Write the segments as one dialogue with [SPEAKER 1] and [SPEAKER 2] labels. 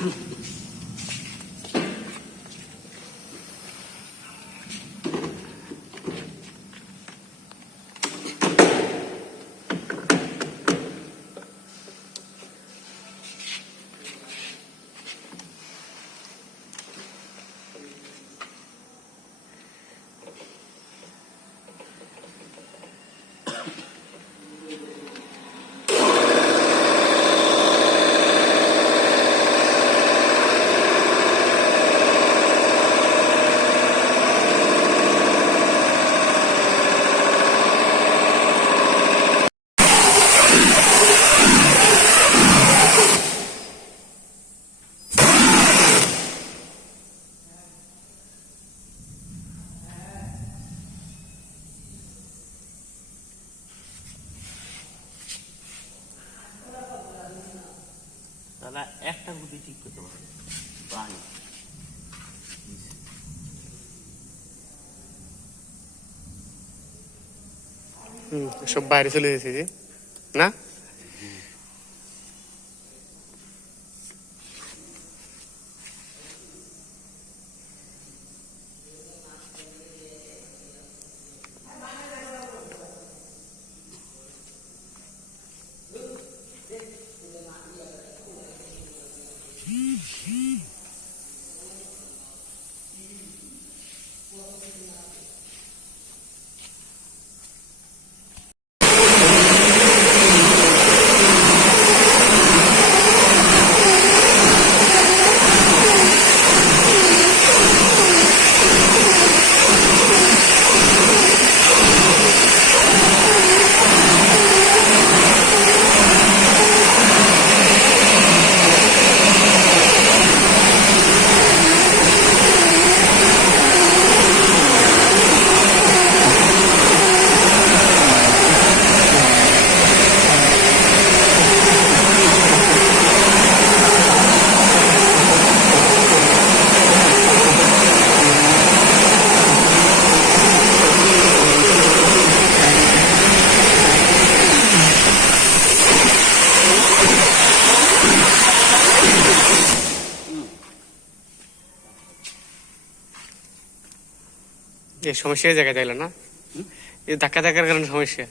[SPEAKER 1] Mm-hmm. তাহলে একটা গুটি ঠিক করতে পারবে। বাং
[SPEAKER 2] সব বাইরে চলে গেছে যে। না? এই সমস্যা এই জায়গায় যাইল না? এই ধাক্কা ধাক্কার কারণে সমস্যা।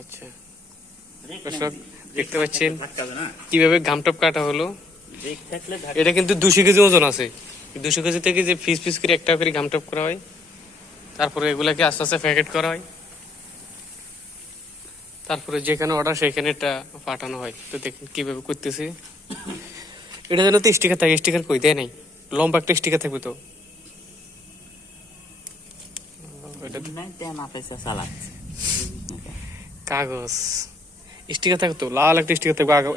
[SPEAKER 2] আচ্ছা। দেখতে পাচ্ছেন কীভাবে ঘামটপ কাটা হলো? এটা কিন্তু দুশো কেজি ওজন আছে। দুশো কেজি থেকে যে পিস পিস করে একটা করে ঘামটপ করা হয়, তারপরে এগুলাকে আস্তে আস্তে প্যাকেট করা হয়। তারপরে যেখানে অর্ডার সেখানে এটা পাঠানো হয়। তো দেখুন কীভাবে করতেছি। এটা যেন তো স্টিকার থাকে স্টিকার কই দেয় নাই? লম্বা একটা স্টিকার থাকবে তো।
[SPEAKER 1] মাথায় চালাচ্ছে
[SPEAKER 2] কাগজ স্টিকার থাকতো লাল একটা স্টিকার থাকবে আগে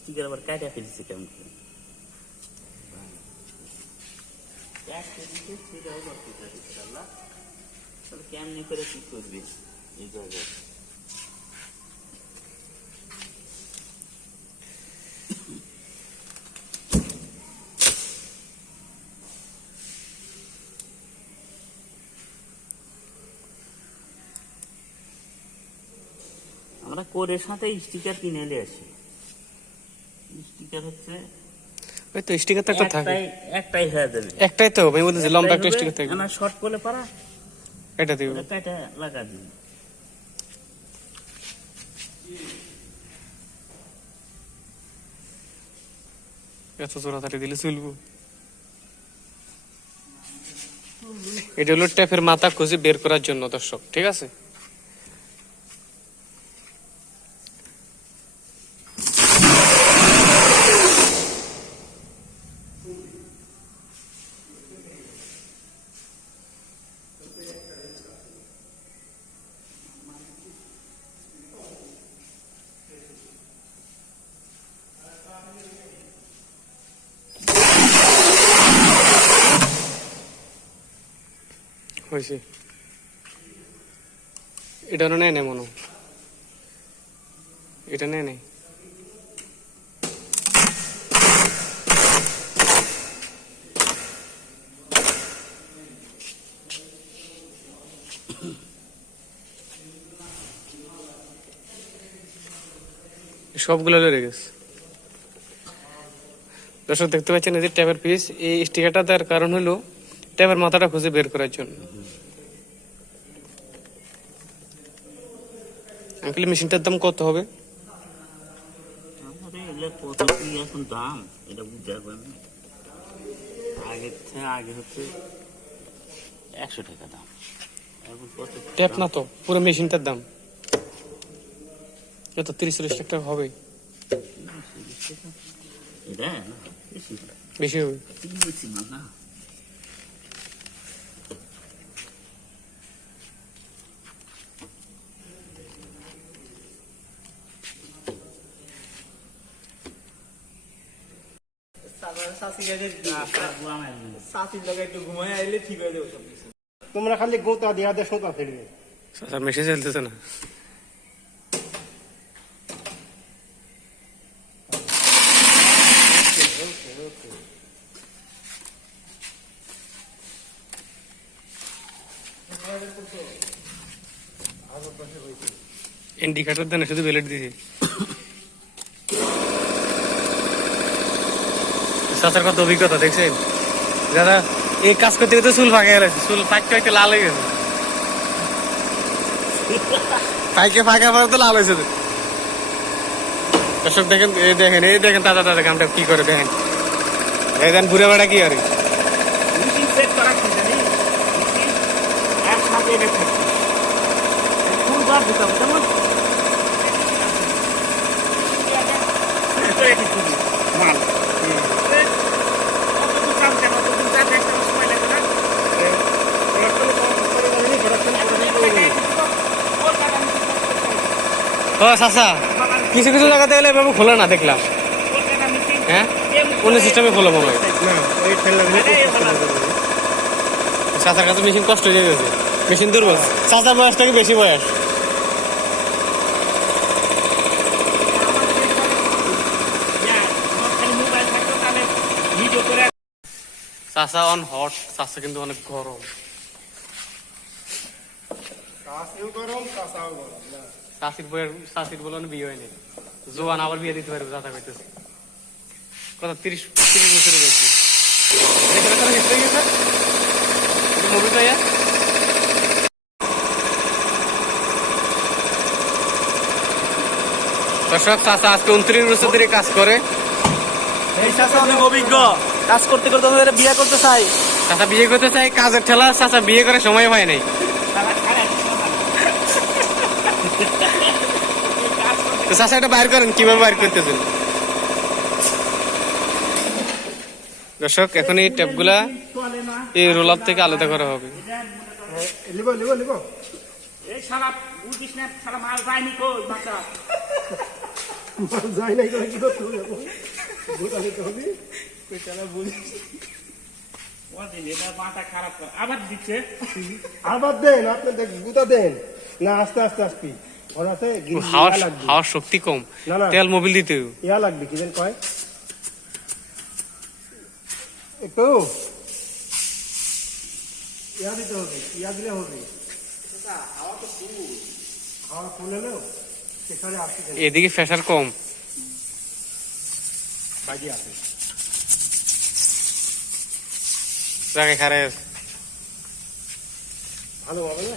[SPEAKER 1] স্টিকার আবার কাটা ফেলছে কেমন কেমনি করে কি করবি এই জায়গায় আমরা কোরের সাথে স্টিকার কিনে এলে আসি। স্টিকার হচ্ছে
[SPEAKER 2] ওই তো স্টিকার তো একটা থাকে।
[SPEAKER 1] একটাই একটাই হয়ে যাবে।
[SPEAKER 2] একটাই তো আমি বলতেছি লম্বা একটা স্টিকার থাকবে।
[SPEAKER 1] আমার শর্ট করলে পারা।
[SPEAKER 2] এটা দিবে
[SPEAKER 1] কাটা লাগা দিবি
[SPEAKER 2] এত জোড়াতাড়ি দিলে চলবো। এটা হলো ট্যাপের মাথা খুঁজে বের করার জন্য দর্শক ঠিক আছে? হয়েছে। এটা নেয় নেই মনে এটা নেয় নেই। সবগুলো লড়ে গেছে। দর্শক, দেখতে পাচ্ছেন এই যে ট্যাবের পিস এই স্টিকারটা দেওয়ার কারণ হলো ট্যাবের মাথাটা খুঁজে বের করার জন্য। আঙ্কেল মেশিনটার দাম কত হবে?
[SPEAKER 1] এখন দাম? এটা বুঝতে পারবেন না। আগে আগে হচ্ছে একশো টাকা দাম।
[SPEAKER 2] ট্যাপ না তো পুরো মেশিনটার দাম। এত তিরিশ চল্লিশ লাখ টাকা? হবে।
[SPEAKER 1] বেশি
[SPEAKER 2] হবে।
[SPEAKER 3] তোমরা খালি গোতা দিয়া দে সোতা ফেলবে
[SPEAKER 2] চলতেছে না। ইন্ডিকেটর দেন শুধু বেলেট দিছি চাচার কত অভিজ্ঞতা দেখছেন? দাদা এই কাজ করতে করতে চুল ফাঁকে গেছে চুল ফাঁকতে ফাঁকতে লাল হয়ে গেছে ফাঁকে ফাঁকা ফাঁকা তো লাল হয়েছে। দর্শক দেখেন এই দেখেন এই দেখেন দাদা দাদা কামটা কি করে দেখেন। এই দেন ঘুরে বেড়া কি
[SPEAKER 1] মেশিন একসাথে এটা ফুল বার যেমন মাল কতদূর কাম কেন কতদূর কাজ একটা সময় লাগে না
[SPEAKER 2] ও চাচা কিছু কিছু জায়গাতে গেলে এভাবে খোলে না দেখলাম হ্যাঁ? অন্য সিস্টেমে খোলো মনে হয়। চাচার কাছে মেশিন কষ্ট হয়ে গেছে মেশিন দুর্বল। চাচার বয়সটা কি বেশি বয়স? চাচা অন হট চাচা কিন্তু অনেক গরম।
[SPEAKER 3] গরম গরম
[SPEAKER 2] চাষির বইয়ের চাষির বলে বিয়ে হয়নি। জোয়ান আবার বিয়ে দিতে পারবে চাচা কইতেছে। কত তিরিশ তিরিশ বছরের ইয়া? দর্শক চাচা আজকে উনত্রিশ বছর ধরে কাজ করে।
[SPEAKER 4] এই চাচা অনেক অভিজ্ঞ। কাজ করতে করতে বিয়ে করতে চাই।
[SPEAKER 2] চাচা বিয়ে করতে চাই কাজের ঠেলা চাচা বিয়ে করে সময় হয় নাই। তো এটা বাইর করেন কীভাবে বাইর করতেছেন দর্শক এখন এই ট্যাপগুলা এই রোলার থেকে আলাদা করা হবে।
[SPEAKER 3] লিব লিব লিব।
[SPEAKER 1] এই শালা বুঝিস না শালা মাল যায়নি কই বাচ্চা?
[SPEAKER 3] যাই নাই করে কি করতে হবে? এখন? গোতা দিতে হবে।
[SPEAKER 1] ওদিন এটা মাথা খারাপ করে। আবার দিচ্ছে?
[SPEAKER 3] আবার দেন আপনি দেখ গুতা দেন। না আস্তে আস্তে আসবি ওর
[SPEAKER 2] হাওয়ার শক্তি কম। তেল মোবিল দিতে।
[SPEAKER 3] ইয়া লাগবে কি যেন কয়? একটু। ইয়া দিতে হবে ইয়া দিলে হবে। হাওয়া ফুল এলো সেখানে আসতে
[SPEAKER 2] এদিকে প্রেশার কম।
[SPEAKER 3] বাজি আছে
[SPEAKER 2] জায়গায় খারে
[SPEAKER 3] ভালো হবে না?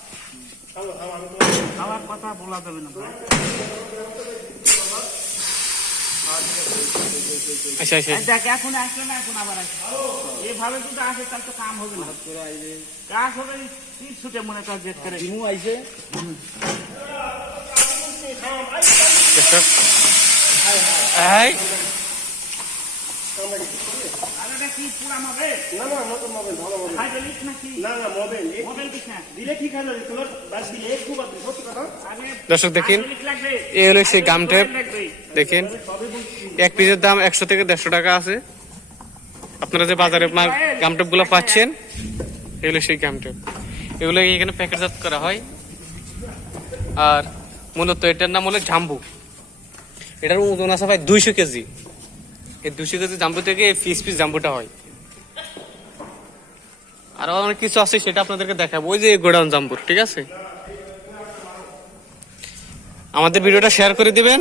[SPEAKER 1] খাওয়ার কথা বলা যাবে না
[SPEAKER 2] আচ্ছা আচ্ছা।
[SPEAKER 1] দেখ এখন আসলে না এখন আবার আসবে। এভাবে যদি আসে তাহলে তো কাম হবে না। কাজ হবে তীর ছুটে মনে কর জেট করে।
[SPEAKER 2] দর্শক এই
[SPEAKER 3] আমরা কি করে?
[SPEAKER 1] আর এটা কি পুরা মোবাইল
[SPEAKER 3] না না নতুন মোবাইল ভালো মোবাইল। না না মোবাইল। এক-
[SPEAKER 1] মোবাইল দিস না
[SPEAKER 3] দিলে ঠিক আছে তোমার বাস দিলে একটু বাদ সত্যি কথা।
[SPEAKER 2] দর্শক দেখেন এই হলো সেই গাম টেপ দেখেন এক পিসের দাম একশো থেকে দেড়শো টাকা আছে। আপনারা যে বাজারে আপনার গাম টেপগুলো পাচ্ছেন এগুলো সেই গাম টেপ এগুলো এখানে প্যাকেটজাত করা হয়। আর মূলত এটার নাম হলো জাম্বু এটার ওজন আছে ভাই দুইশো কেজি। এই দুশো কেজি জাম্বু থেকে পিস পিস জাম্বুটা হয়। আরও অনেক কিছু আছে, সেটা আপনাদেরকে দেখাবো। ওই যে গোডাউন জাম্বুর, ঠিক আছে? আমাদের ভিডিওটা শেয়ার করে দিবেন।